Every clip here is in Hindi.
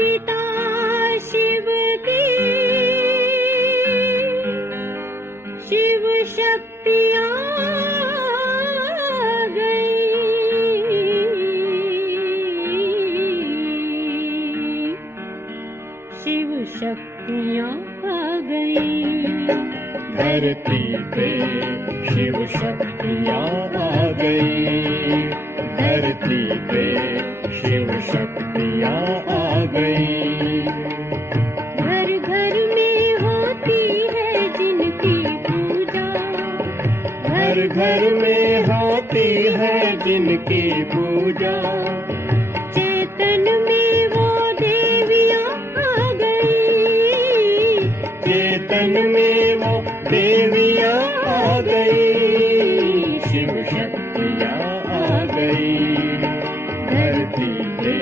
पिता शिव की शिव शक्तियाँ आ गई, शिव शक्तियाँ आ गई। धरती पे शिव शक्तियाँ आ गई, धरती पे शिव शक्तियाँ आ गई। घर घर में होती है जिनकी पूजा, घर घर में होती है जिनकी पूजा। चेतन में वो देवियाँ आ गई, चेतन में वो देवियाँ आ गई, शिव शक्तियाँ आ गई। धरती पे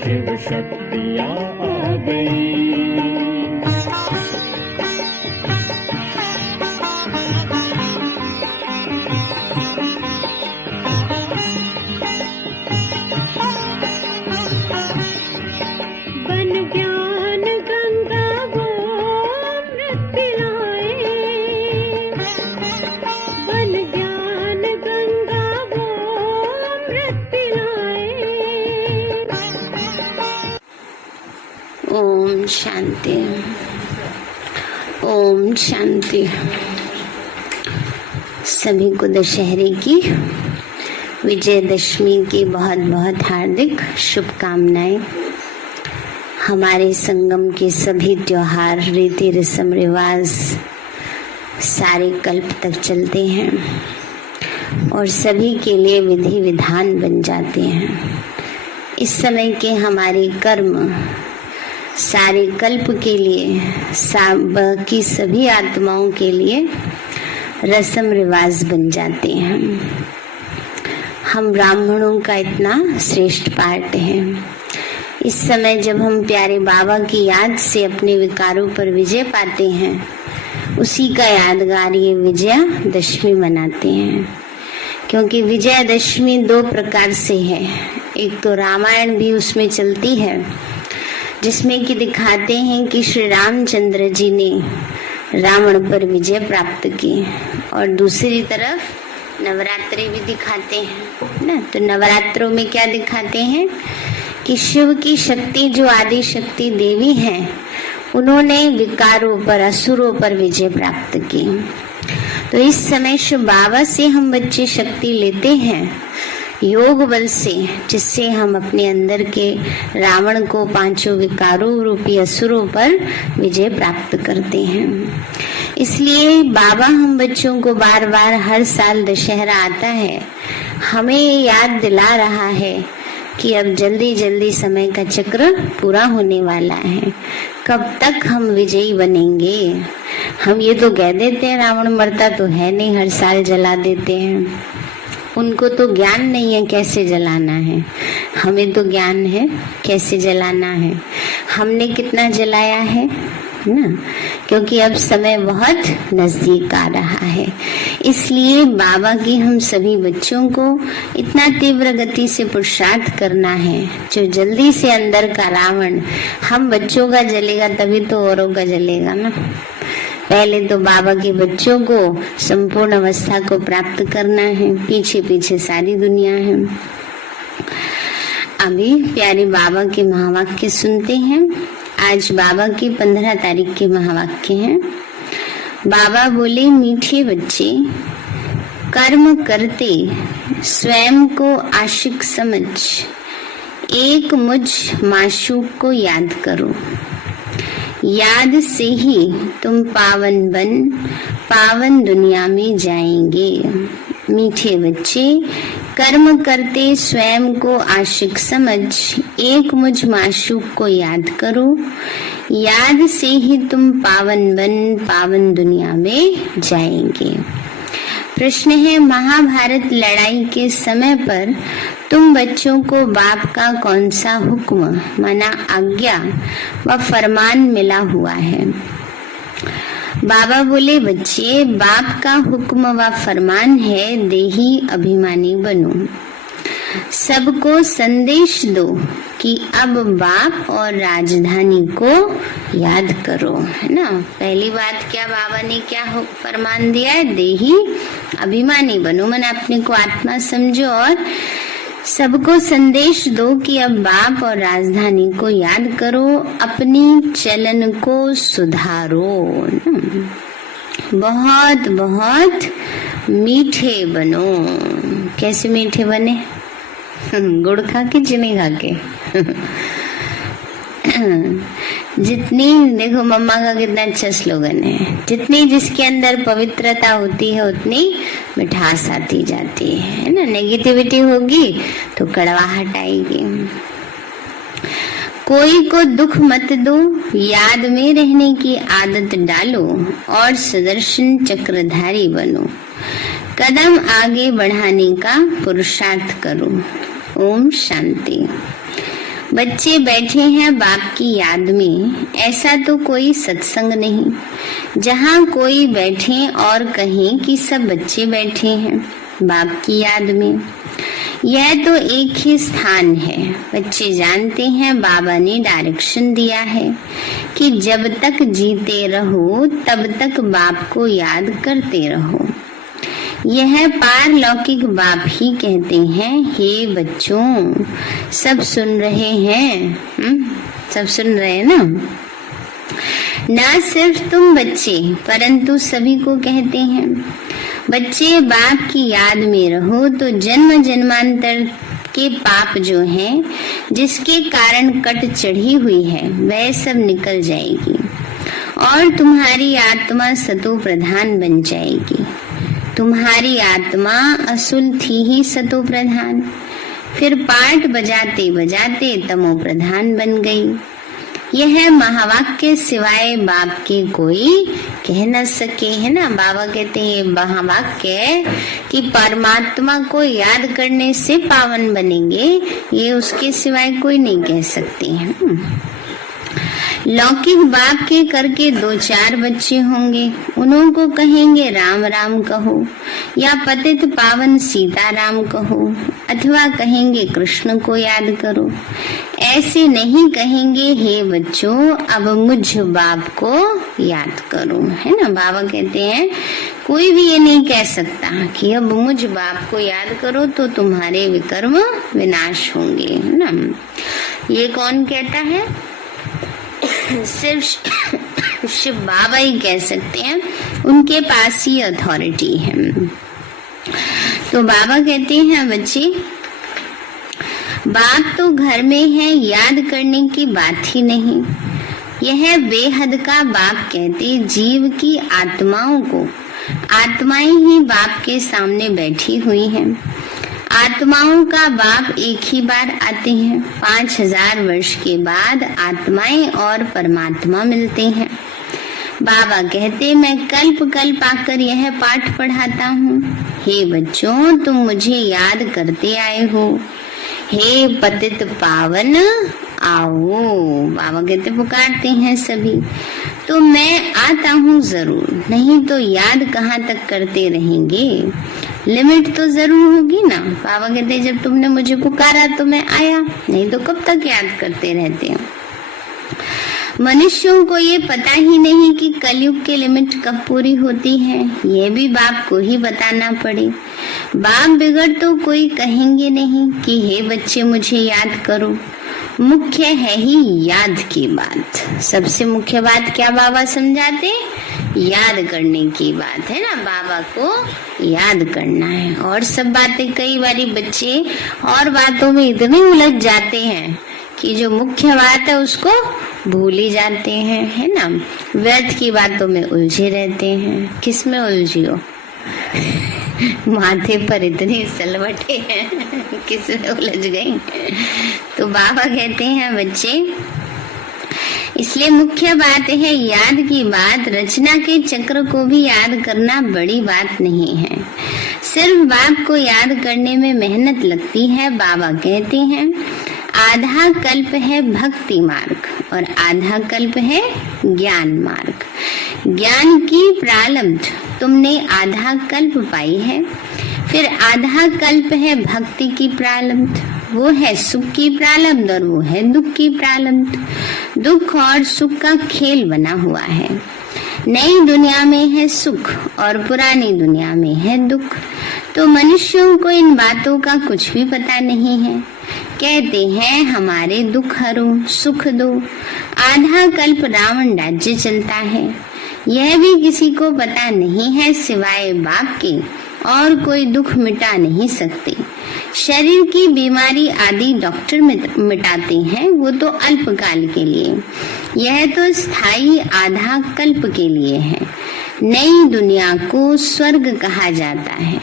शिव शक्तियाँ आ गई। बन ज्ञान गंगा वो अमृत पिलाए, बन ज्ञान गंगा वो अमृत पिलाए। ओम शांति, ओम शांति। सभी को दशहरे की विजयदशमी की बहुत बहुत हार्दिक शुभकामनाएं। हमारे संगम के सभी त्योहार, रीति रस्म रिवाज सारे कल्प तक चलते हैं और सभी के लिए विधि विधान बन जाते हैं। इस समय के हमारे कर्म सारे कल्प के लिए, बाकी सभी आत्माओं के लिए रस्म रिवाज बन जाते हैं। हम ब्राह्मणों का इतना श्रेष्ठ पार्ट है। इस समय जब हम प्यारे बाबा की याद से अपने विकारों पर विजय पाते हैं, उसी का यादगार ये विजयादशमी मनाते हैं। क्योंकि विजयादशमी दो प्रकार से है। एक तो रामायण भी उसमें चलती है, जिसमें कि दिखाते हैं कि श्री रामचंद्र जी ने रावण पर विजय प्राप्त की, और दूसरी तरफ नवरात्रि भी दिखाते हैं ना। तो नवरात्रों में क्या दिखाते हैं कि शिव की शक्ति, जो आदि शक्ति देवी हैं, उन्होंने विकारों पर, असुरों पर विजय प्राप्त की। तो इस समय शिव बाबा से हम बच्चे शक्ति लेते हैं योग बल से, जिससे हम अपने अंदर के रावण को, पांचों विकारों रूपी असुरों पर विजय प्राप्त करते हैं। इसलिए बाबा हम बच्चों को बार बार, हर साल दशहरा आता है, हमें याद दिला रहा है कि अब जल्दी जल्दी समय का चक्र पूरा होने वाला है। कब तक हम विजयी बनेंगे? हम ये तो कह देते हैं रावण मरता तो है नहीं, हर साल जला देते हैं। उनको तो ज्ञान नहीं है कैसे जलाना है, हमें तो ज्ञान है कैसे जलाना है। हमने कितना जलाया है ना, क्योंकि अब समय बहुत नजदीक आ रहा है। इसलिए बाबा की हम सभी बच्चों को इतना तीव्र गति से पुरुषार्थ करना है, जो जल्दी से अंदर का रावण हम बच्चों का जलेगा, तभी तो औरों का जलेगा ना। पहले तो बाबा के बच्चों को संपूर्ण अवस्था को प्राप्त करना है, पीछे पीछे सारी दुनिया है। अभी प्यारे बाबा के महावाक्य सुनते हैं। आज बाबा की 15 तारीख के महावाक्य हैं। बाबा बोले, मीठे बच्चे, कर्म करते स्वयं को आशिक समझ, एक मुझ माशूक को याद करो। याद से ही तुम पावन बन पावन दुनिया में जाएंगे। मीठे बच्चे, कर्म करते स्वयं को आशिक समझ, एक मुझ माशूक को याद करो। याद से ही तुम पावन बन पावन दुनिया में जाएंगे। प्रश्न है, महाभारत लड़ाई के समय पर तुम बच्चों को बाप का कौन सा हुक्म माना आज्ञा व फरमान मिला हुआ है? बाबा बोले, बच्चे, बाप का हुक्म व फरमान है, देही अभिमानी बनो। सबको संदेश दो कि अब बाप और राजधानी को याद करो, है ना। पहली बात क्या बाबा ने क्या फरमान दिया है, देही अभिमानी बनो, मन अपने को आत्मा समझो और सबको संदेश दो कि अब बाप और राजधानी को याद करो, अपनी चलन को सुधारो, बहुत बहुत मीठे बनो। कैसे मीठे बने? गुड़ खा के चीनी खा के जितनी, देखो मम्मा का कितना अच्छा स्लोगन है, जितनी जिसके अंदर पवित्रता होती है उतनी मिठास आती जाती है ना। नेगेटिविटी होगी तो कड़वाहट आएगी। कोई को दुख मत दो, याद में रहने की आदत डालो और सुदर्शन चक्रधारी बनो, कदम आगे बढ़ाने का पुरुषार्थ करो। ओम शांति। बच्चे बैठे हैं बाप की याद में, ऐसा तो कोई सत्संग नहीं जहाँ कोई बैठे और कहें कि सब बच्चे बैठे हैं बाप की याद में। यह तो एक ही स्थान है। बच्चे जानते हैं बाबा ने डायरेक्शन दिया है कि जब तक जीते रहो तब तक बाप को याद करते रहो। यह पारलौकिक बाप ही कहते हैं, हे बच्चों सब सुन रहे हैं, सब सुन रहे हैं ना। ना सिर्फ तुम बच्चे परंतु सभी को कहते हैं, बच्चे बाप की याद में रहो तो जन्म जन्मांतर के पाप जो हैं जिसके कारण कट चढ़ी हुई है वह सब निकल जाएगी और तुम्हारी आत्मा सतो प्रधान बन जाएगी। तुम्हारी आत्मा असुल थी ही सतो प्रधान, फिर पाठ बजाते बजाते तमो प्रधान बन गई। यह महावाक्य सिवाय बाप के कोई कह न सके, है ना। बाबा कहते हैं महावाक्य कि परमात्मा को याद करने से पावन बनेंगे, ये उसके सिवाय कोई नहीं कह सकते हैं। लौकिक बाप के करके 2-4 बच्चे होंगे, उन्हों को कहेंगे राम राम कहो या पतित पावन सीता राम कहो, अथवा कहेंगे कृष्ण को याद करो। ऐसे नहीं कहेंगे हे बच्चों अब मुझ बाप को याद करो, है ना। बाबा कहते हैं कोई भी ये नहीं कह सकता कि अब मुझ बाप को याद करो तो तुम्हारे विकर्म विनाश होंगे, है ना। ये कौन कहता है? सिर्फ शिव बाबा ही कह सकते हैं, उनके पास ही अथॉरिटी है। तो बाबा कहते हैं बच्चे बाप तो घर में है, याद करने की बात ही नहीं। यह बेहद का बाप कहते जीव की आत्माओं को, आत्माएं ही बाप के सामने बैठी हुई हैं। आत्माओं का बाप एक ही बार आते हैं, 5000 वर्ष के बाद आत्माएं और परमात्मा मिलते हैं। बाबा कहते मैं कल्प कल्प आकर यह पाठ पढ़ाता हूँ। हे बच्चों तुम मुझे याद करते आए हो, हे पतित पावन आओ। बाबा कहते पुकारते हैं सभी, तो मैं आता हूँ जरूर, नहीं तो याद कहाँ तक करते रहेंगे, लिमिट तो जरूर होगी ना। बाबा कहते जब तुमने मुझे पुकारा तो मैं आया, नहीं तो कब तक याद करते रहते हो। मनुष्यों को ये पता ही नहीं कि कलयुग के लिमिट कब पूरी होती है, ये भी बाप को ही बताना पड़े। बाप बिगड़ तो कोई कहेंगे नहीं कि हे बच्चे मुझे याद करो। मुख्य है ही याद की बात, सबसे मुख्य बात क्या बाबा समझाते? याद करने की बात है ना। बाबा को याद करना है, और सब बातें कई बारी बच्चे और बातों में इतने उलझ जाते हैं कि जो मुख्य बात है उसको भूल ही जाते हैं, है ना। व्यर्थ की बातों में उलझे रहते हैं। किस में उलझी हो? माथे पर इतनी सलवटे हैं, किस में उलझ गई? तो बाबा कहते हैं बच्चे इसलिए मुख्य बात है याद की बात। रचना के चक्र को भी याद करना बड़ी बात नहीं है, सिर्फ बाप को याद करने में मेहनत लगती है। बाबा कहते हैं आधा कल्प है भक्ति मार्ग और आधा कल्प है ज्ञान मार्ग। ज्ञान की प्रारंभ तुमने आधा कल्प पाई है, फिर आधा कल्प है भक्ति की प्रारंभ, वो है सुख की प्रारंभ और वो है दुख की प्रारंभ। दुख और सुख का खेल बना हुआ है। नई दुनिया में है सुख और पुरानी दुनिया में है दुख। तो मनुष्यों को इन बातों का कुछ भी पता नहीं है। कहते हैं हमारे दुख हरो सुख दो। आधा कल्प रावण राज्य चलता है, यह भी किसी को पता नहीं है सिवाय बाप के, और कोई दुख मिटा नहीं सकते। शरीर की बीमारी आदि डॉक्टर मिटाते हैं, वो तो अल्पकाल के लिए, यह तो स्थायी आधा कल्प के लिए है। नई दुनिया को स्वर्ग कहा जाता है,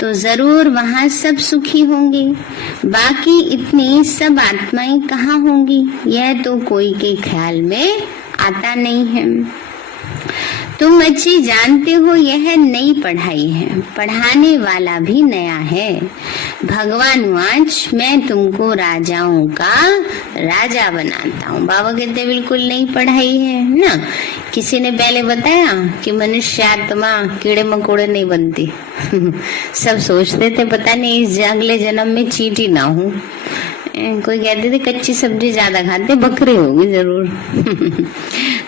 तो जरूर वहाँ सब सुखी होंगे। बाकी इतनी सब आत्माएं कहाँ होंगी, यह तो कोई के ख्याल में आता नहीं है। तुम बच्चे जानते हो यह नई पढ़ाई है, पढ़ाने वाला भी नया है। भगवान वाच मैं तुमको राजाओं का राजा बनाता हूँ। बाबा कहते बिल्कुल नई पढ़ाई है ना। किसी ने पहले बताया कि मनुष्य आत्मा कीड़े मकोड़े नहीं बनती। सब सोचते थे पता नहीं इस अगले जन्म में चींटी ना हूँ। कोई कहते थे कच्ची सब्जी ज्यादा खाते बकरे होगी जरूर।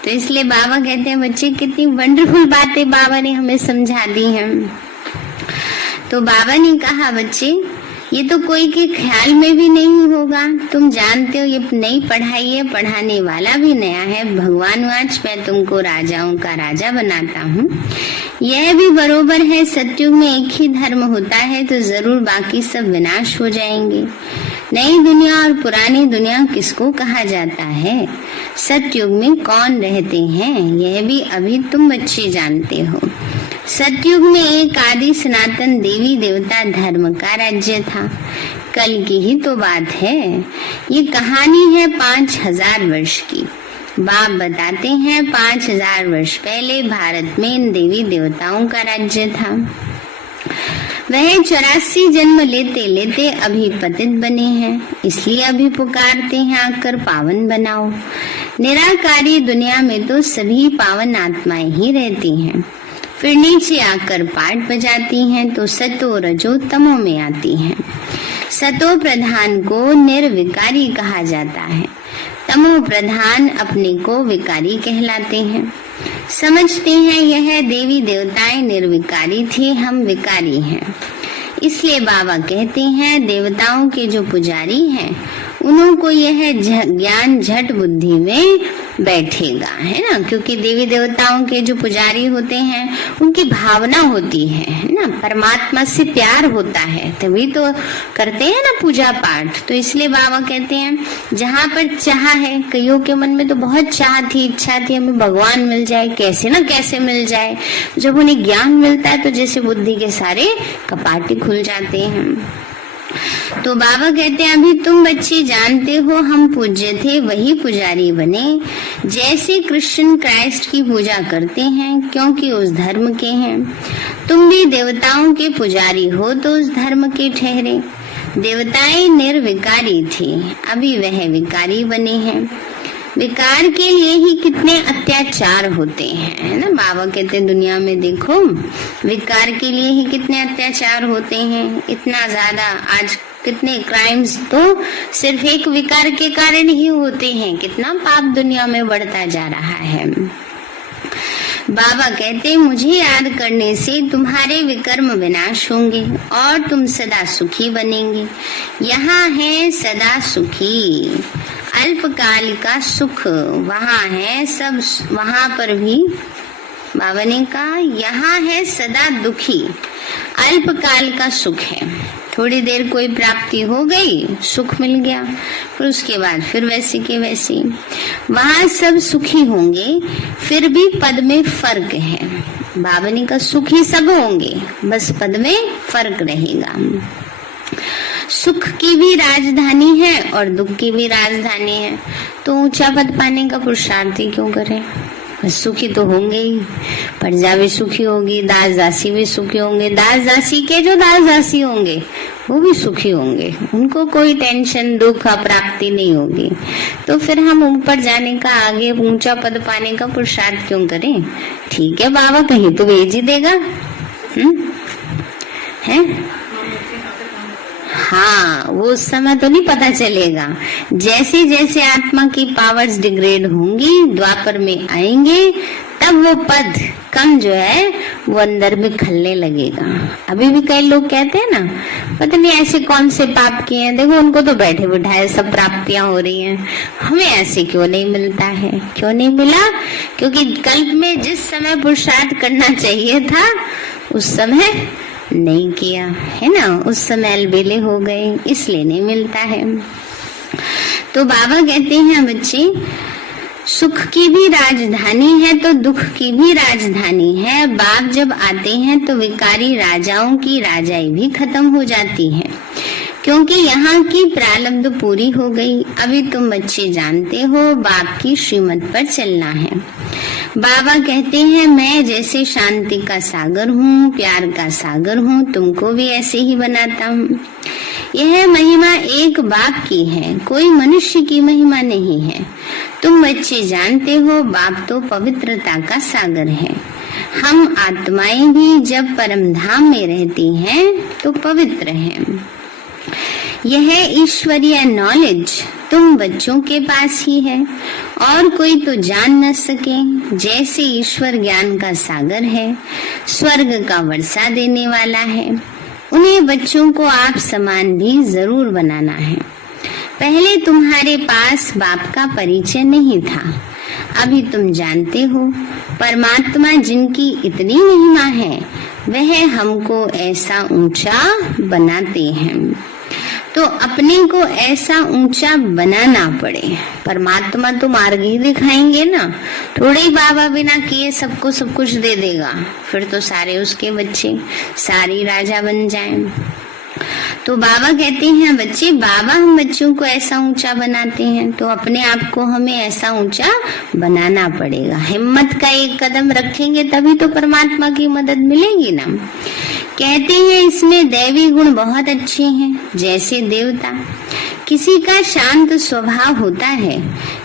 तो इसलिए बाबा कहते हैं बच्चे कितनी वंडरफुल बातें बाबा ने हमें समझा दी हैं। तो बाबा ने कहा बच्चे ये तो कोई के ख्याल में भी नहीं होगा। तुम जानते हो ये नई पढ़ाई है, पढ़ाने वाला भी नया है। भगवान वाच मैं तुमको राजाओं का राजा बनाता हूँ। यह भी बरोबर है, सतयुग में एक ही धर्म होता है तो जरूर बाकी सब विनाश हो जाएंगे। नई दुनिया और पुरानी दुनिया किसको कहा जाता है, सतयुग में कौन रहते हैं, यह भी अभी तुम बच्चे जानते हो। सतयुग में एक आदि सनातन देवी देवता धर्म का राज्य था। कल की ही तो बात है। ये कहानी है 5000 वर्ष की। बाप बताते हैं 5000 वर्ष पहले भारत में इन देवी देवताओं का राज्य था। वह 84 जन्म लेते लेते अभी पतित बने हैं, इसलिए अभी पुकारते हैं आकर पावन बनाओ। निराकारी दुनिया में तो सभी पावन आत्माएं ही रहती हैं। फिर नीचे आकर पाठ बजाती हैं तो सतो रजो तमो में आती हैं। सतो प्रधान को निर्विकारी कहा जाता है, तमो प्रधान अपने को विकारी कहलाते हैं। समझते हैं यह देवी देवताएं निर्विकारी थी, हम विकारी हैं। इसलिए बाबा कहते हैं देवताओं के जो पुजारी हैं उन्हों को यह ज्ञान झट बुद्धि में बैठेगा, है ना। क्योंकि देवी देवताओं के जो पुजारी होते हैं उनकी भावना होती है ना, परमात्मा से प्यार होता है, तभी तो करते हैं ना पूजा पाठ। तो इसलिए बाबा कहते हैं जहाँ पर चाह है, कईयों के मन में तो बहुत चाह थी, इच्छा थी हमें भगवान मिल जाए, कैसे ना कैसे मिल जाए। जब उन्हें ज्ञान मिलता है तो जैसे बुद्धि के सारे कपाटे खुल जाते हैं। तो बाबा कहते हैं अभी तुम बच्चे जानते हो हम पूज्य थे, वही पुजारी बने। जैसे कृष्ण क्राइस्ट की पूजा करते हैं क्योंकि उस धर्म के हैं, तुम भी देवताओं के पुजारी हो तो उस धर्म के ठहरे। देवताएं निर्विकारी थे, अभी वह विकारी बने हैं। विकार के लिए ही कितने अत्याचार होते हैं, है ना। बाबा कहते हैं दुनिया में देखो विकार के लिए ही कितने अत्याचार होते हैं, इतना ज्यादा। आज कितने क्राइम्स तो सिर्फ एक विकार के कारण ही होते हैं। कितना पाप दुनिया में बढ़ता जा रहा है। बाबा कहते मुझे याद करने से तुम्हारे विकर्म विनाश होंगे और तुम सदा सुखी बनेंगे। यहाँ है सदा सुखी, अल्पकाल का सुख वहाँ है सब। वहाँ पर भी बाबा ने कहा यहाँ है सदा दुखी, अल्पकाल का सुख है। थोड़ी देर कोई प्राप्ति हो गई, सुख मिल गया, फिर उसके बाद फिर वैसे के वैसे। वहाँ सब सुखी होंगे, फिर भी पद में फर्क है। बाबा ने कहा सुखी सब होंगे, बस पद में फर्क रहेगा। सुख की भी राजधानी है और दुख की भी राजधानी है, तो ऊंचा पद पाने का पुरुषार्थ ही क्यों करें। सुखी तो होंगे ही, प्रजा भी सुखी होगी, दास दासी भी सुखी होंगे। दास दासी के जो दास दासी होंगे वो भी सुखी होंगे, उनको कोई टेंशन दुख अप्राप्ति नहीं होगी। तो फिर हम ऊपर जाने का, आगे ऊंचा पद पाने का पुरुषार्थ क्यों करें। ठीक है बाबा कहीं तो भेज ही देगा, है हाँ, वो उस समय तो नहीं पता चलेगा। जैसे जैसे आत्मा की पावर्स डिग्रेड होंगी, द्वापर में आएंगे, तब वो पद कम जो है वो अंदर में खलने लगेगा। अभी भी कई लोग कहते हैं ना, पता नहीं ऐसे कौन से पाप किए हैं, देखो उनको तो बैठे बिठाए सब प्राप्तियां हो रही हैं, हमें ऐसे क्यों नहीं मिलता है। क्यों नहीं मिला? क्योंकि कल्प में जिस समय पुरुषार्थ करना चाहिए था उस समय नहीं किया है ना, उस समय अलबेले हो गए, इसलिए नहीं मिलता है। तो बाबा कहते हैं बच्चे, सुख की भी राजधानी है तो दुख की भी राजधानी है। बाप जब आते हैं तो विकारी राजाओं की राजाई भी खत्म हो जाती है, क्योंकि यहाँ की प्रारब्ध पूरी हो गई। अभी तुम बच्चे जानते हो बाप की श्रीमत पर चलना है। बाबा कहते हैं, मैं जैसे शांति का सागर हूँ, प्यार का सागर हूँ, तुमको भी ऐसे ही बनाता हूँ। यह महिमा एक बाप की है, कोई मनुष्य की महिमा नहीं है। तुम बच्चे जानते हो बाप तो पवित्रता का सागर है। हम आत्माएं भी जब परम धाम में रहती हैं तो पवित्र हैं। यह ईश्वरीय नॉलेज तुम बच्चों के पास ही है और कोई तो जान न सके। जैसे ईश्वर ज्ञान का सागर है, स्वर्ग का वर्षा देने वाला है, उन्हें बच्चों को आप समान भी जरूर बनाना है। पहले तुम्हारे पास बाप का परिचय नहीं था, अभी तुम जानते हो। परमात्मा जिनकी इतनी महिमा है वह हमको ऐसा ऊंचा बनाते हैं, तो अपने को ऐसा ऊंचा बनाना पड़े। परमात्मा तो मार्ग ही दिखाएंगे ना, थोड़े बाबा बिना किए सबको सब कुछ दे देगा, फिर तो सारे उसके बच्चे सारी राजा बन जाएं। तो बाबा कहते हैं बच्चे, बाबा हम बच्चों को ऐसा ऊंचा बनाते हैं, तो अपने आप को हमें ऐसा ऊंचा बनाना पड़ेगा। हिम्मत का एक कदम रखेंगे तभी तो परमात्मा की मदद मिलेगी ना। कहते हैं इसमें दैवी गुण बहुत अच्छे हैं, जैसे देवता। किसी का शांत स्वभाव होता है,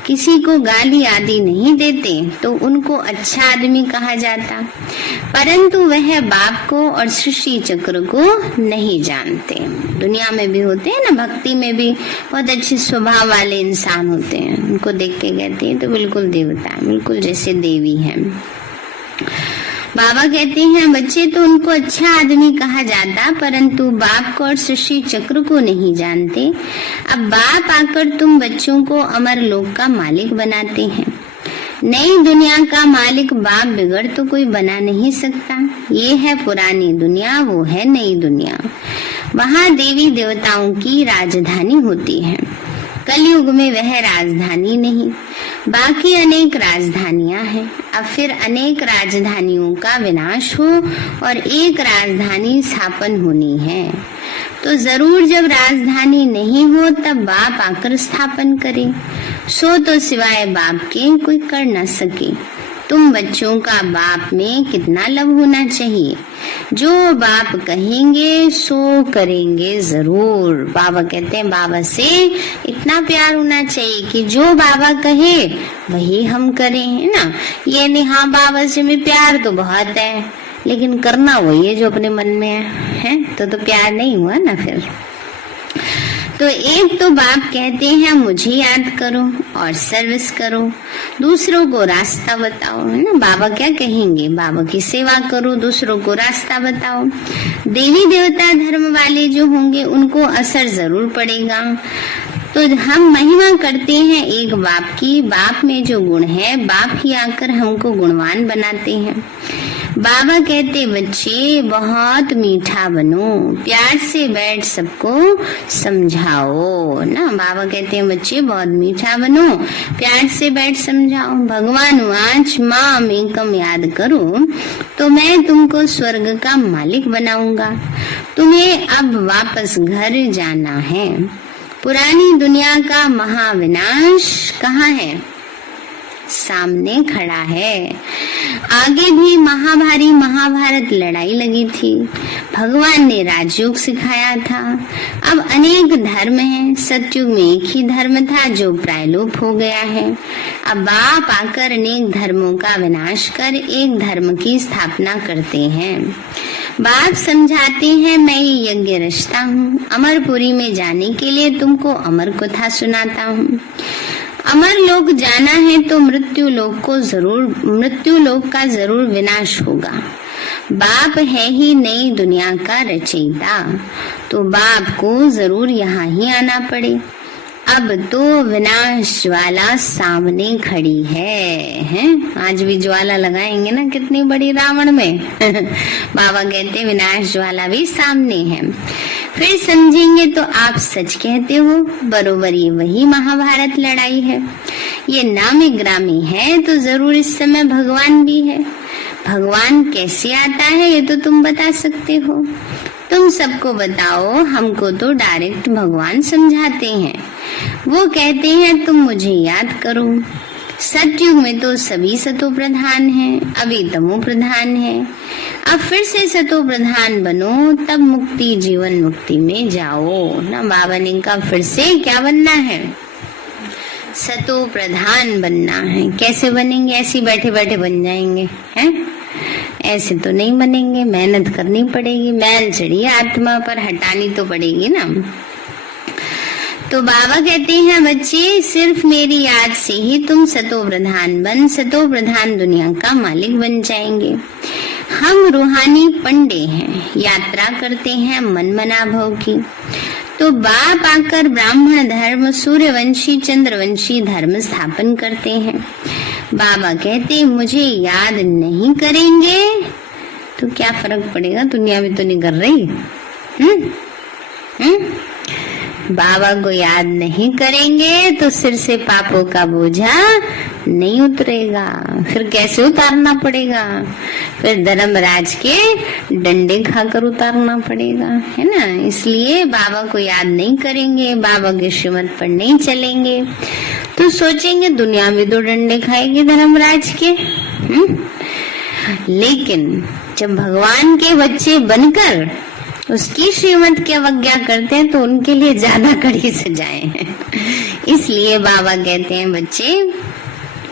किसी को गाली आदि नहीं देते, तो उनको अच्छा आदमी कहा जाता, परंतु वह बाप को और सृष्टि चक्र को नहीं जानते। दुनिया में भी होते हैं ना, भक्ति में भी बहुत अच्छे स्वभाव वाले इंसान होते हैं, उनको देख के कहते हैं तो बिल्कुल देवता, बिल्कुल जैसे देवी है। बाबा कहते हैं बच्चे तो उनको अच्छा आदमी कहा जाता, परंतु बाप को और सृष्टि चक्र को नहीं जानते। अब बाप आकर तुम बच्चों को अमर लोक का मालिक बनाते हैं। नई दुनिया का मालिक बाप बिगड़ तो कोई बना नहीं सकता। ये है पुरानी दुनिया, वो है नई दुनिया। वहाँ देवी देवताओं की राजधानी होती है। कलयुग में वह राजधानी नहीं, बाकी अनेक राजधानियां हैं। अब फिर अनेक राजधानियों का विनाश हो और एक राजधानी स्थापन होनी है, तो जरूर जब राजधानी नहीं हो तब बाप आकर स्थापन करे। सो तो सिवाय बाप के कोई कर न सके। तुम बच्चों का बाप में कितना लव होना चाहिए, जो बाप कहेंगे सो करेंगे जरूर। बाबा कहते हैं बाबा से इतना प्यार होना चाहिए कि जो बाबा कहे वही हम करें, है ना। ये नहीं हाँ बाबा से में प्यार तो बहुत है, लेकिन करना वही है जो अपने मन में है तो प्यार नहीं हुआ ना फिर। तो एक तो बाप कहते हैं मुझे याद करो और सर्विस करो, दूसरों को रास्ता बताओ, है ना। बाबा क्या कहेंगे, बाबा की सेवा करो, दूसरों को रास्ता बताओ। देवी देवता धर्म वाले जो होंगे उनको असर जरूर पड़ेगा। तो हम महिमा करते हैं एक बाप की, बाप में जो गुण है बाप ही आकर हमको गुणवान बनाते हैं। बाबा कहते बच्चे बहुत मीठा बनो, प्यार से बैठ सबको समझाओ ना। बाबा कहते हैं बच्चे बहुत मीठा बनो, प्यार से बैठ समझाओ। भगवान वाच माम एकम याद करो तो मैं तुमको स्वर्ग का मालिक बनाऊंगा। तुम्हें अब वापस घर जाना है। पुरानी दुनिया का महाविनाश कहाँ है, सामने खड़ा है। आगे भी महाभारी महाभारत लड़ाई लगी थी, भगवान ने राजयोग सिखाया था। अब अनेक धर्म हैं, सतयुग में एक ही धर्म था जो प्रायलोप हो गया है। अब बाप आकर अनेक धर्मों का विनाश कर एक धर्म की स्थापना करते हैं। बाप समझाते हैं, मैं ये यज्ञ रचता हूँ, अमरपुरी में जाने के लिए तुमको अमर कथा सुनाता हूँ। अमर लोक जाना है तो मृत्यु लोक का जरूर विनाश होगा। बाप है ही नई दुनिया का रचयिता, तो बाप को जरूर यहाँ ही आना पड़े। अब तो विनाश ज्वाला सामने खड़ी है? आज भी ज्वाला लगाएंगे ना कितनी बड़ी रावण में। बाबा कहते विनाश ज्वाला भी सामने है। फिर समझेंगे तो आप सच कहते हो, बरोबर ये वही महाभारत लड़ाई है। ये नामी ग्रामी है तो जरूर इस समय भगवान भी है। भगवान कैसे आता है ये तो तुम बता सकते हो। तुम सबको बताओ, हमको तो डायरेक्ट भगवान समझाते हैं। वो कहते हैं तुम मुझे याद करो। सतयुग में तो सभी सतो प्रधान हैं, अभी तमो प्रधान है। अब फिर से सतो प्रधान बनो, तब मुक्ति जीवन मुक्ति में जाओ ना। बाबा ने कहा फिर से क्या बनना है? सतो प्रधान बनना है। कैसे बनेंगे? ऐसे बैठे बैठे बन जाएंगे हैं? ऐसे तो नहीं बनेंगे, मेहनत करनी पड़ेगी। मैल चढ़ी आत्मा पर, हटानी तो पड़ेगी ना। तो बाबा कहते हैं बच्चे, सिर्फ मेरी याद से ही तुम सतो प्रधान दुनिया का मालिक बन जाएंगे। हम रूहानी पंडे हैं, यात्रा करते हैं मन मना भव की। तो बाप आकर ब्राह्मण धर्म, सूर्यवंशी चंद्रवंशी धर्म स्थापन करते हैं। बाबा कहते मुझे याद नहीं करेंगे तो क्या फर्क पड़ेगा, दुनिया में तो नहीं कर रही। बाबा को याद नहीं करेंगे तो सिर से पापों का बोझा नहीं उतरेगा। फिर कैसे उतारना पड़ेगा? फिर धर्मराज के डंडे खाकर उतारना पड़ेगा, है ना। इसलिए बाबा को याद नहीं करेंगे, बाबा के श्रीमत पर नहीं चलेंगे तो सोचेंगे दुनिया में तो डंडे खाएगी धर्मराज के। लेकिन जब भगवान के बच्चे बनकर उसकी श्रीमत की अवज्ञा करते हैं तो उनके लिए ज्यादा कड़ी सजाएं हैं। इसलिए बाबा कहते हैं बच्चे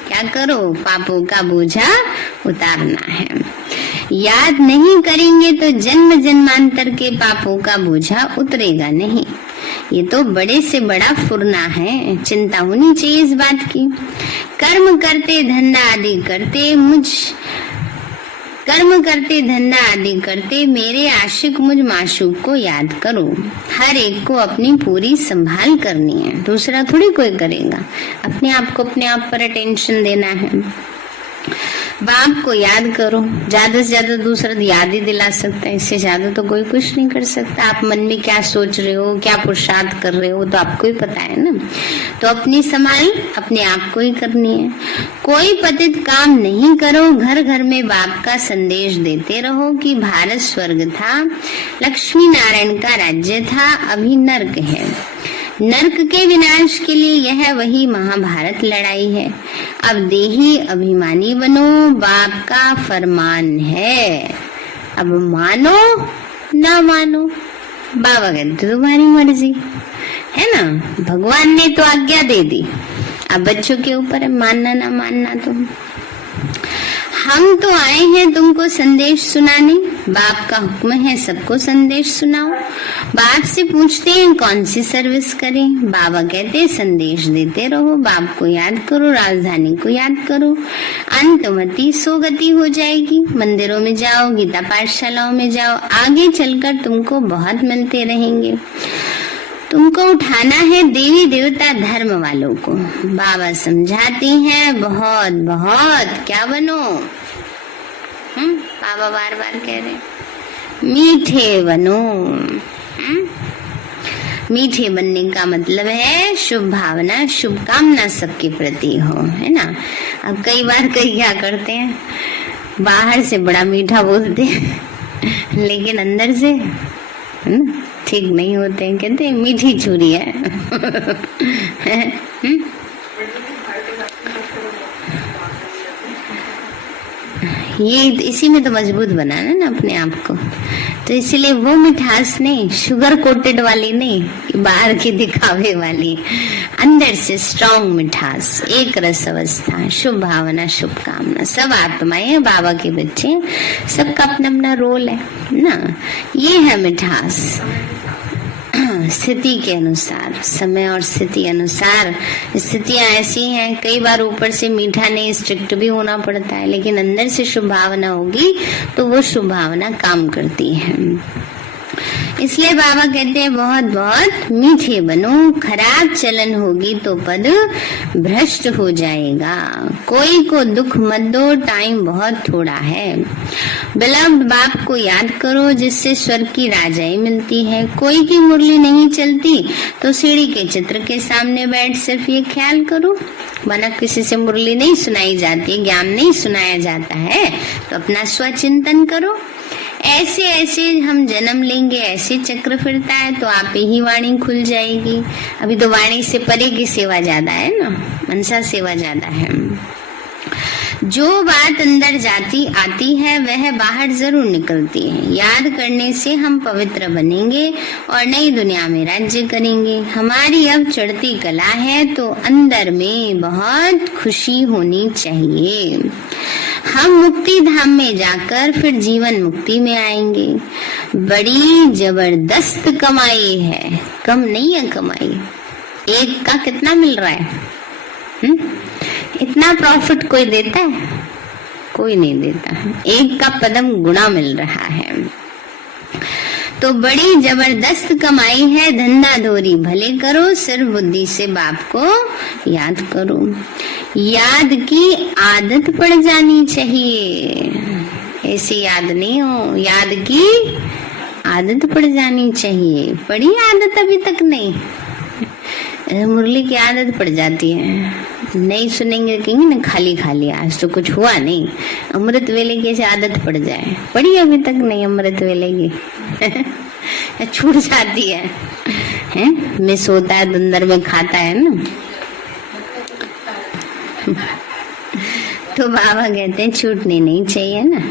क्या करो, पापों का बोझा उतारना है। याद नहीं करेंगे तो जन्म जन्मांतर के पापों का बोझा उतरेगा नहीं। ये तो बड़े से बड़ा फुरना है, चिंता होनी चाहिए इस बात की। कर्म करते धंधा आदि करते मेरे आशिक मुझ माशूक को याद करो। हर एक को अपनी पूरी संभाल करनी है, दूसरा थोड़ी कोई करेगा। अपने आप को अपने आप पर अटेंशन देना है। बाप को याद करो, ज्यादा से ज्यादा दूसरा याद ही दिला सकता है, इससे ज्यादा तो कोई कुछ नहीं कर सकता। आप मन में क्या सोच रहे हो, क्या पुरुषार्थ कर रहे हो तो आपको ही पता है ना। तो अपनी संभाल अपने आप को ही करनी है। कोई पतित काम नहीं करो, घर घर में बाप का संदेश देते रहो कि भारत स्वर्ग था, लक्ष्मी नारायण का राज्य था, अभी नर्क है। नर्क के विनाश के लिए यह वही महाभारत लड़ाई है। अब देही अभिमानी बनो, बाप का फरमान है। अब मानो ना मानो, बाबा कहते तुम्हारी मर्जी है ना। भगवान ने तो आज्ञा दे दी, अब बच्चों के ऊपर है मानना ना मानना। तुम हम तो आए हैं तुमको संदेश सुनाने, बाप का हुक्म है सबको संदेश सुनाओ। बाप से पूछते हैं कौन सी सर्विस करें, बाबा कहते हैं संदेश देते रहो, बाप को याद करो, राजधानी को याद करो, अंतमति सोगति हो जाएगी। मंदिरों में जाओ, गीता पाठशालाओं में जाओ, आगे चलकर तुमको बहुत मिलते रहेंगे। तुमको उठाना है देवी देवता धर्म वालों को। बाबा समझाते हैं बहुत बहुत क्या बनो। बाबा बार बार कह रहे मीठे बनो। मीठे बनने का मतलब है शुभ भावना, शुभकामना सबके प्रति हो, है ना। अब कई बार कई क्या करते हैं, बाहर से बड़ा मीठा बोलते हैं लेकिन अंदर से है ना ठीक नहीं होते हैं, कहते हैं मीठी छुरी है। ये इसी में तो मजबूत बनाना ना अपने आप को। तो इसलिए वो मिठास नहीं, शुगर कोटेड वाली नहीं, बाहर की दिखावे वाली, अंदर से स्ट्रॉन्ग मिठास, एक रस अवस्था, शुभ भावना, शुभकामना। सब आत्माएं, बाबा के बच्चे, सबका अपना अपना रोल है ना। ये है मिठास। स्थिति के अनुसार, समय और स्थिति अनुसार स्थितियां ऐसी हैं, कई बार ऊपर से मीठा नहीं, स्ट्रिक्ट भी होना पड़ता है, लेकिन अंदर से शुभ भावना होगी तो वो शुभ भावना काम करती है। इसलिए बाबा कहते हैं बहुत बहुत मीठे बनो, खराब चलन होगी तो पद भ्रष्ट हो जाएगा। कोई को दुख मत दो, टाइम बहुत थोड़ा है। बिलव्ड बाप को याद करो जिससे स्वर्ग की राजाई मिलती है। कोई की मुरली नहीं चलती तो सीढ़ी के चित्र के सामने बैठ सिर्फ ये ख्याल करो, वरना किसी से मुरली नहीं सुनाई जाती, ज्ञान नहीं सुनाया जाता है, तो अपना स्वचिंतन करो। ऐसे ऐसे हम जन्म लेंगे, ऐसे चक्र फिरता है तो आप ही वाणी खुल जाएगी। अभी तो वाणी से परे की सेवा ज्यादा है ना, मनसा सेवा ज्यादा है। जो बात अंदर जाती आती है वह बाहर जरूर निकलती है। याद करने से हम पवित्र बनेंगे और नई दुनिया में राज्य करेंगे। हमारी अब चढ़ती कला है तो अंदर में बहुत खुशी होनी चाहिए। हम मुक्ति धाम में जाकर फिर जीवन मुक्ति में आएंगे। बड़ी जबरदस्त कमाई है, कम नहीं है कमाई। एक का कितना मिल रहा है? इतना प्रॉफिट कोई देता है? कोई नहीं देता। एक का पदम गुना मिल रहा है। तो बड़ी जबरदस्त कमाई है। धंधा धोरी भले करो, सिर्फ बुद्धि से बाप को याद करो। याद की आदत पड़ जानी चाहिए, ऐसी याद नहीं हो, याद की आदत पड़ जानी चाहिए। पड़ी आदत अभी तक नहीं, मुरली की आदत पड़ जाती है, नहीं सुनेंगे कहेंगे ना खाली खाली, आज तो कुछ हुआ नहीं। अमृत वेले की ऐसी आदत पड़ जाए, पड़ी अभी तक नहीं अमृत वेले की छूट जाती है, मिस होता है, अंदर में खाता है ना। तो बाबा कहते हैं छूटनी नहीं चाहिए ना।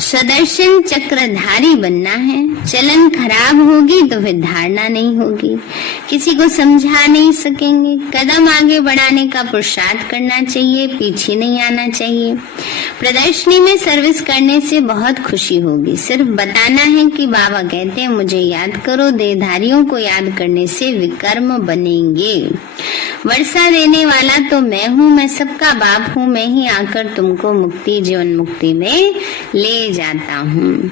सदर्शन चक्रधारी बनना है। चलन खराब होगी तो फिर धारणा नहीं होगी, किसी को समझा नहीं सकेंगे। कदम आगे बढ़ाने का पुरुषार्थ करना चाहिए, पीछे नहीं आना चाहिए। प्रदर्शनी में सर्विस करने से बहुत खुशी होगी। सिर्फ बताना है कि बाबा कहते हैं मुझे याद करो। देहधारियों को याद करने से विकर्म बनेंगे। वर्षा देने वाला तो मैं हूँ, मैं सबका बाप हूँ। मैं ही आकर तुमको मुक्ति, जीवन मुक्ति में ले जाता हूँ।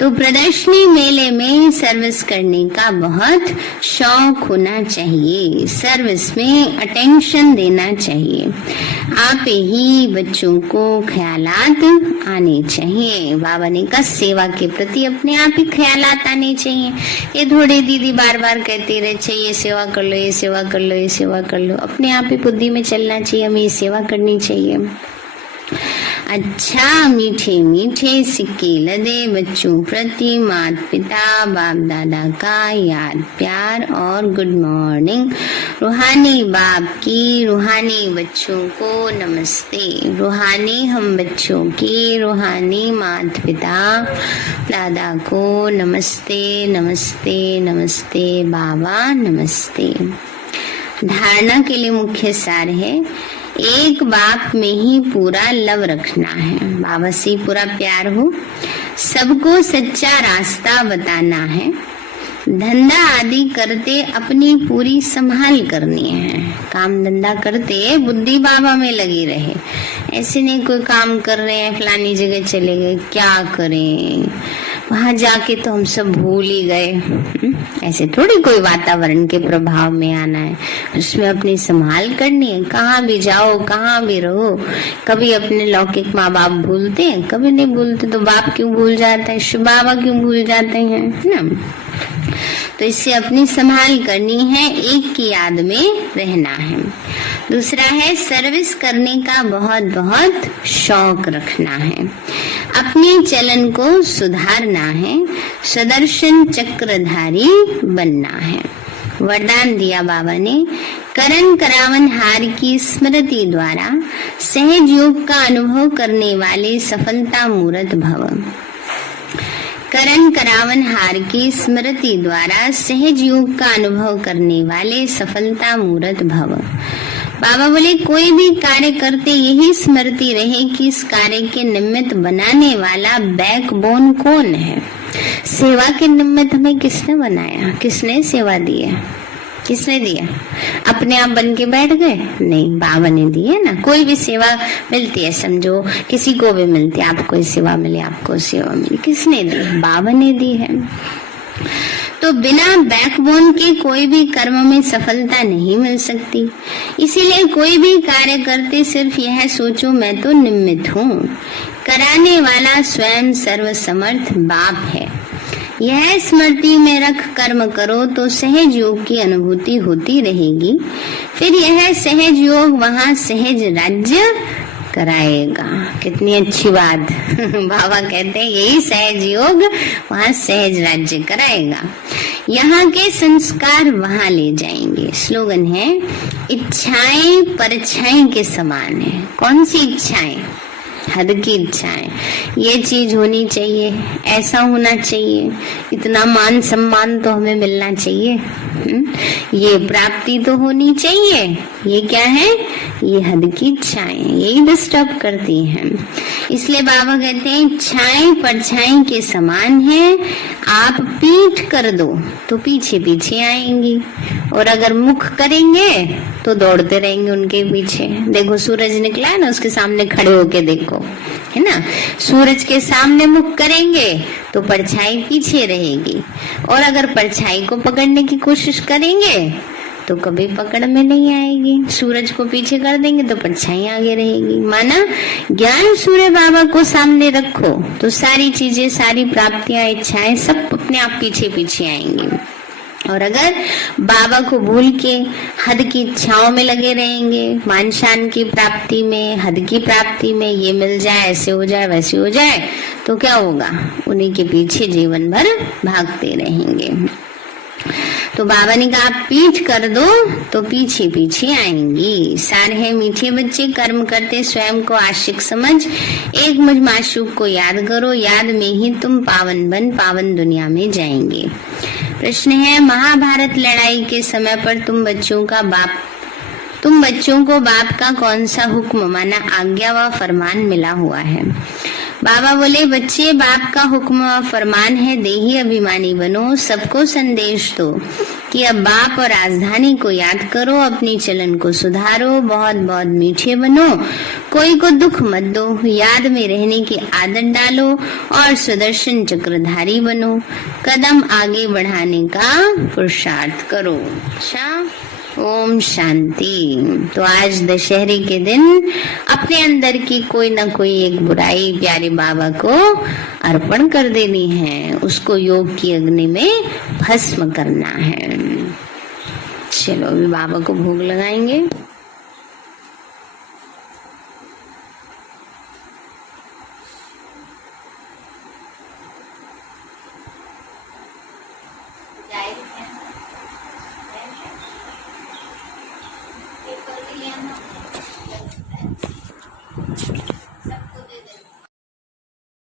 तो प्रदर्शनी मेले में सर्विस करने का बहुत शौक होना चाहिए। सर्विस में अटेंशन देना चाहिए। आप ही बच्चों को ख्यालात आने चाहिए। बाबा ने कहा सेवा के प्रति अपने आप ही ख्यालात आने चाहिए। ये थोड़ी दीदी बार बार कहती रहे चाहिए ये सेवा कर लो, ये सेवा कर लो, ये सेवा कर लो। अपने आप ही बुद्धि में चलना चाहिए, हमें ये सेवा करनी चाहिए। अच्छा मीठे मीठे सिक्के लदे बच्चों प्रति माता पिता बाप दादा का याद प्यार और गुड मॉर्निंग। रूहानी बाप की रूहानी बच्चों को नमस्ते। रूहानी हम बच्चों की रूहानी माता पिता दादा को नमस्ते नमस्ते नमस्ते बाबा नमस्ते। धारणा के लिए मुख्य सार है एक बाप में ही पूरा लव रखना है, बाबा से पूरा प्यार हो, सबको सच्चा रास्ता बताना है। धंधा आदि करते अपनी पूरी संभाल करनी है। काम धंधा करते बुद्धि बाबा में लगी रहे। ऐसे नहीं कोई काम कर रहे हैं फलानी जगह चले गए, क्या करें वहां जाके तो हम सब भूल ही गए। ऐसे थोड़ी कोई वातावरण के प्रभाव में आना है, उसमें अपनी संभाल करनी है। कहाँ भी जाओ कहाँ भी रहो, कभी अपने लौकिक माँ बाप भूलते हैं, कभी नहीं भूलते। तो बाप क्यों भूल जाता है, शिव बाबा क्यों भूल जाते हैं ना। तो इससे अपनी संभाल करनी है, एक की याद में रहना है। दूसरा है सर्विस करने का बहुत बहुत शौक रखना है। अपने चलन को सुधारना है, सदर्शन चक्रधारी बनना है। वरदान दिया बाबा ने करण करावन हार की स्मृति द्वारा सहज योग का अनुभव करने वाले सफलता मूर्त भव। करण करावन हार की स्मृति द्वारा सहज योग का अनुभव करने वाले सफलता मूर्त भव। बाबा बोले कोई भी कार्य करते यही स्मृति रहे कि इस कार्य के निमित्त बनाने वाला बैकबोन कौन है। सेवा के निमित्त हमें किसने बनाया, किसने सेवा दी है, किसने दिया? अपने आप बन के बैठ गए? नहीं, बाबा ने दी है ना। कोई भी सेवा मिलती है, समझो किसी को भी मिलती है, आपको सेवा मिली, आपको सेवा मिली, किसने दी? बाबा ने दी है। तो बिना बैकबोन के कोई भी कर्म में सफलता नहीं मिल सकती। इसीलिए कोई भी कार्य करते सिर्फ यह सोचो मैं तो निमित्त हूँ, कराने वाला स्वयं सर्वसमर्थ बाप है। यह स्मृति में रख कर्म करो तो सहज योग की अनुभूति होती रहेगी। फिर यह सहज योग वहाँ सहज राज्य कराएगा। कितनी अच्छी बात बाबा कहते हैं यही सहज योग वहाँ सहज राज्य कराएगा। यहाँ के संस्कार वहाँ ले जाएंगे। स्लोगन है इच्छाएं परछाई के समान है। कौन सी इच्छाएं? हद की इच्छाएं। ये चीज होनी चाहिए, ऐसा होना चाहिए, इतना मान सम्मान तो हमें मिलना चाहिए, ये प्राप्ति तो होनी चाहिए। ये क्या है? ये हद की इच्छाएं, यही डिस्टर्ब करती हैं। इसलिए बाबा कहते हैं इच्छाएं परछाई के समान है। आप पीठ कर दो तो पीछे पीछे आएंगी, और अगर मुख करेंगे तो दौड़ते रहेंगे उनके पीछे। देखो सूरज निकला है ना, उसके सामने खड़े होके देखो, है ना। सूरज के सामने मुख करेंगे तो परछाई पीछे रहेगी, और अगर परछाई को पकड़ने की कोशिश करेंगे तो कभी पकड़ में नहीं आएगी। सूरज को पीछे कर देंगे तो परछाई आगे रहेगी। माना ज्ञान सूर्य बाबा को सामने रखो तो सारी चीजें, सारी प्राप्तियां, इच्छाएं सब अपने आप पीछे पीछे आएंगी। और अगर बाबा को भूल के हद की इच्छाओं में लगे रहेंगे, मान शान की प्राप्ति में, हद की प्राप्ति में, ये मिल जाए, ऐसे हो जाए, वैसे हो जाए, तो क्या होगा? उन्हीं के पीछे जीवन भर भागते रहेंगे। तो बाबा ने कहा आप पीठ कर दो तो पीछे पीछे आएंगी। सार है मीठे बच्चे, कर्म करते स्वयं को आशिक समझ, एक मुझ माशूक को याद करो, याद में ही तुम पावन बन पावन दुनिया में जाएंगे। प्रश्न है महाभारत लड़ाई के समय पर तुम बच्चों को बाप का कौन सा हुक्म माना आज्ञा व फरमान मिला हुआ है? बाबा बोले बच्चे बाप का हुक्म व फरमान है देही अभिमानी बनो, सबको संदेश दो कि अब बाप और राजधानी को याद करो, अपनी चलन को सुधारो, बहुत बहुत मीठे बनो, कोई को दुख मत दो, याद में रहने की आदत डालो और सुदर्शन चक्रधारी बनो, कदम आगे बढ़ाने का पुरुषार्थ करो। अच्छा, ओम शांति। तो आज दशहरे के दिन अपने अंदर की कोई ना कोई एक बुराई प्यारे बाबा को अर्पण कर देनी है, उसको योग की अग्नि में भस्म करना है। चलो अभी बाबा को भोग लगाएंगे।